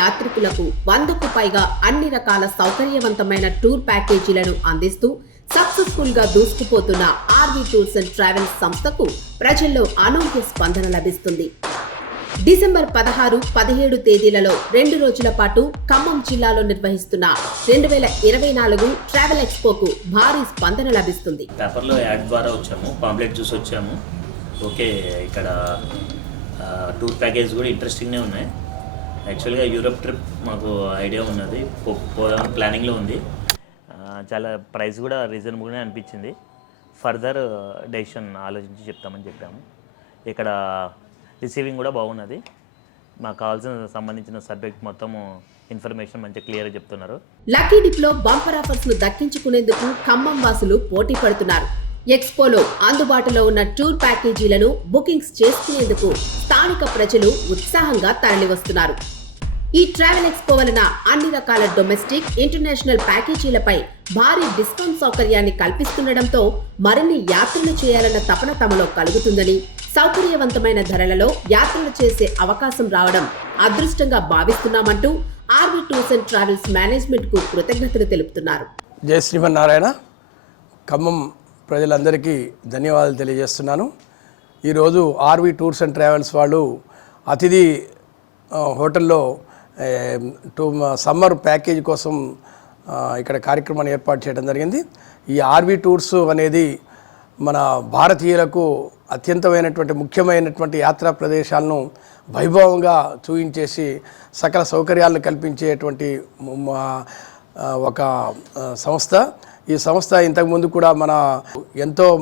యాత్రికులకు 100కు పైగా అన్ని రకాల సౌకర్యవంతమైన టూర్ ప్యాకేజీలను అందిస్తూ సక్సెస్ఫుల్ గా దూసుకుపోతున్న ఆర్వీ టూర్స్ అండ్ ట్రావెల్స్ సంస్థకు ప్రజల్లో అనూహ్య స్పందన లభిస్తుంది. డిసెంబర్ 16, 17 తేదీలలో 2 రోజుల పాటు ఖమ్మం జిల్లాలో నిర్వహిస్తున్న 2024 ట్రావెల్ ఎక్స్పోకు భారీ స్పందన లభిస్తుంది. పేపర్లో యాడ్ ద్వారా వచ్చాము, పాంప్లెట్ చూసి వచ్చాము. ఓకే, ఇక్కడ టూర్ ప్యాకేజ్ కూడా ఇంట్రెస్టింగ్నే ఉన్నాయి. యాక్చువల్గా యూరోప్ ట్రిప్ మాకు ఐడియా ఉన్నది, పోదామని ప్లానింగ్లో ఉంది. చాలా ప్రైస్ కూడా రీజనబుల్గానే అనిపించింది. ఫర్దర్ డెసిషన్ ఆలోచించి చెప్తామని చెప్పాము. ఇక్కడ రిసీవింగ్ కూడా బాగున్నది. మాకు కావాల్సిన సంబంధించిన సబ్జెక్ట్ మొత్తము ఇన్ఫర్మేషన్ మంచిగా క్లియర్గా చెప్తున్నారు. లక్కీ డిప్లో బంపర్ ఆఫర్స్ ను దక్కించుకునేందుకు ఖమ్మం వాసులు పోటీ పడుతున్నారు. ఎక్స్పోలో అందుబాటులో ఉన్న టూర్ ప్యాకేజీలను బుకింగ్స్ చేసుకునేందుకు స్థానిక ప్రజలు ఉత్సాహంగా తరలివస్తున్నారు. ఈ ట్రావెల్ ఎక్స్పో వలన అన్ని రకాల డొమెస్టిక్, ఇంటర్నేషనల్ ప్యాకేజీలపై భారీ డిస్కౌంట్ సౌకర్యాన్ని కల్పిస్తుండటంతో మరిన్ని యాత్రలు చేయాలన్న తపన తమలో కలుగుతుందని, సౌకర్యవంతమైన ధరలలో యాత్రలు చేసే అవకాశం రావడం అదృష్టంగా భావిస్తున్నామంటూ RV tours and travels management కు కృతజ్ఞతలు తెలుపుతున్నారు. జై శ్రీమన్నారాయణ. ఖమ్మం ప్రజలందరికీ ధన్యవాదాలు తెలియజేస్తున్నాను. ఈరోజు ఆర్వీ టూర్స్ అండ్ ట్రావెల్స్ వాళ్ళు అతిథి హోటల్లో సమ్మర్ ప్యాకేజ్ కోసం ఇక్కడ కార్యక్రమాన్ని ఏర్పాటు చేయడం జరిగింది. ఈ ఆర్వీ టూర్స్ అనేది మన భారతీయులకు అత్యంతమైనటువంటి ముఖ్యమైనటువంటి యాత్రా ప్రదేశాలను వైభవంగా చూయించేసి సకల సౌకర్యాలను కల్పించేటువంటి ఒక సంస్థ. ఈ సంస్థ ఇంతకుముందు కూడా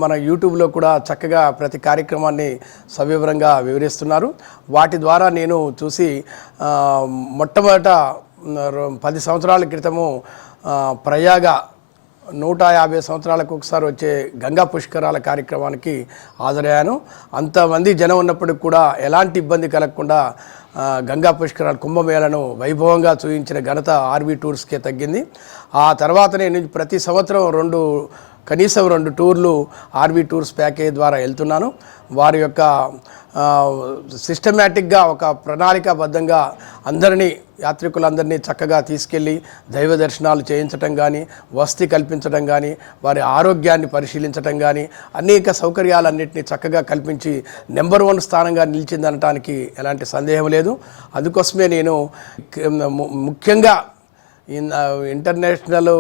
మన యూట్యూబ్లో కూడా చక్కగా ప్రతి కార్యక్రమాన్ని సవివరంగా వివరిస్తున్నారు. వాటి ద్వారా నేను చూసి మొట్టమొదట 10 సంవత్సరాల క్రితము ప్రయాగ 150 సంవత్సరాలకు ఒకసారి వచ్చే గంగా పుష్కరాల కార్యక్రమానికి హాజరయ్యాను. అంతమంది జనం ఉన్నప్పటికి కూడా ఎలాంటి ఇబ్బంది కలగకుండా గంగా పుష్కరాల కుంభమేళను వైభవంగా చూయించిన ఘనత ఆర్వీ టూర్స్కే తగ్గింది. ఆ తర్వాత నేను ప్రతి సంవత్సరం కనీసం 2 టూర్లు ఆర్వీ టూర్స్ ప్యాకేజ్ ద్వారా వెళ్తున్నాను. వారి యొక్క సిస్టమేటిక్గా ఒక ప్రణాళికాబద్ధంగా యాత్రికులందరినీ చక్కగా తీసుకెళ్ళి దైవ దర్శనాలు చేయించడం కానీ, వసతి కల్పించడం కానీ, వారి ఆరోగ్యాన్ని పరిశీలించడం కానీ, అనేక సౌకర్యాలన్నింటినీ చక్కగా కల్పించి నెంబర్ 1 స్థానంగా నిలిచిందనటానికి ఎలాంటి సందేహం లేదు. అందుకోసమే నేను ముఖ్యంగా ఇంటర్నేషనల్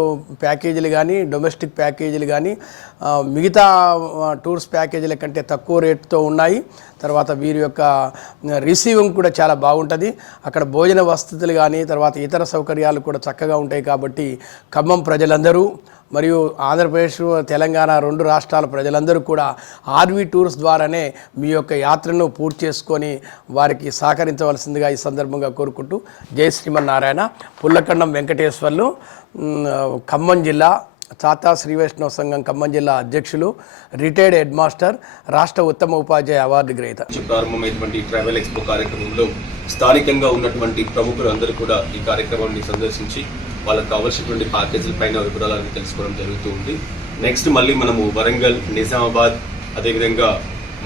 ప్యాకేజీలు కానీ, డొమెస్టిక్ ప్యాకేజీలు కానీ మిగతా టూర్స్ ప్యాకేజీల కంటే తక్కువ రేటుతో ఉన్నాయి. తర్వాత వీరి యొక్క రిసీవింగ్ కూడా చాలా బాగుంటుంది. అక్కడ భోజన వసతులు కానీ, తర్వాత ఇతర సౌకర్యాలు కూడా చక్కగా ఉంటాయి. కాబట్టి ఖమ్మం ప్రజలందరూ మరియు ఆంధ్రప్రదేశ్, తెలంగాణ 2 రాష్ట్రాల ప్రజలందరూ కూడా ఆర్వీ టూర్స్ ద్వారానే మీ యొక్క యాత్రను పూర్తి చేసుకొని వారికి సహకరించవలసిందిగా ఈ సందర్భంగా కోరుకుంటూ, జై శ్రీమన్నారాయణ. పుల్లకండం వెంకటేశ్వర్లు, ఖమ్మం జిల్లా చాతా శ్రీ వైష్ణవ సంఘం ఖమ్మం జిల్లా అధ్యక్షులు, రిటైర్డ్ హెడ్ మాస్టర్, రాష్ట్ర ఉత్తమ ఉపాధ్యాయ అవార్డు గ్రహీత. ప్రారంభమైనటువంటి ట్రావెల్ ఎక్స్పో కార్యక్రమంలో స్థానికంగా ఉన్నటువంటి ప్రముఖులందరూ కూడా ఈ కార్యక్రమాన్ని సందర్శించి వాళ్ళకి కావాల్సినటువంటి ప్యాకేజీల పైన వివరాలను తెలుసుకోవడం జరుగుతూ ఉంది. నెక్స్ట్ మళ్ళీ మనము వరంగల్, నిజామాబాద్, అదేవిధంగా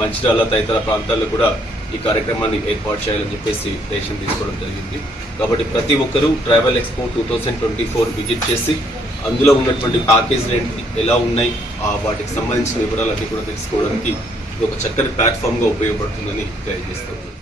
మంచిర్యాల తదితర ప్రాంతాల్లో కూడా ఈ కార్యక్రమాన్ని ఏర్పాటు చేయాలని చెప్పేసి డెసిషన్ తీసుకోవడం జరిగింది. కాబట్టి ప్రతి ఒక్కరూ ట్రావెల్ ఎక్స్పో 2024 విజిట్ చేసి అందులో ఉన్నటువంటి ప్యాకేజీలు ఎలా ఉన్నాయి, వాటికి సంబంధించిన వివరాలన్నీ కూడా తెలుసుకోవడానికి ఇది ఒక చక్కటి ప్లాట్ఫామ్గా ఉపయోగపడుతుందని తెలియజేస్తున్నాను.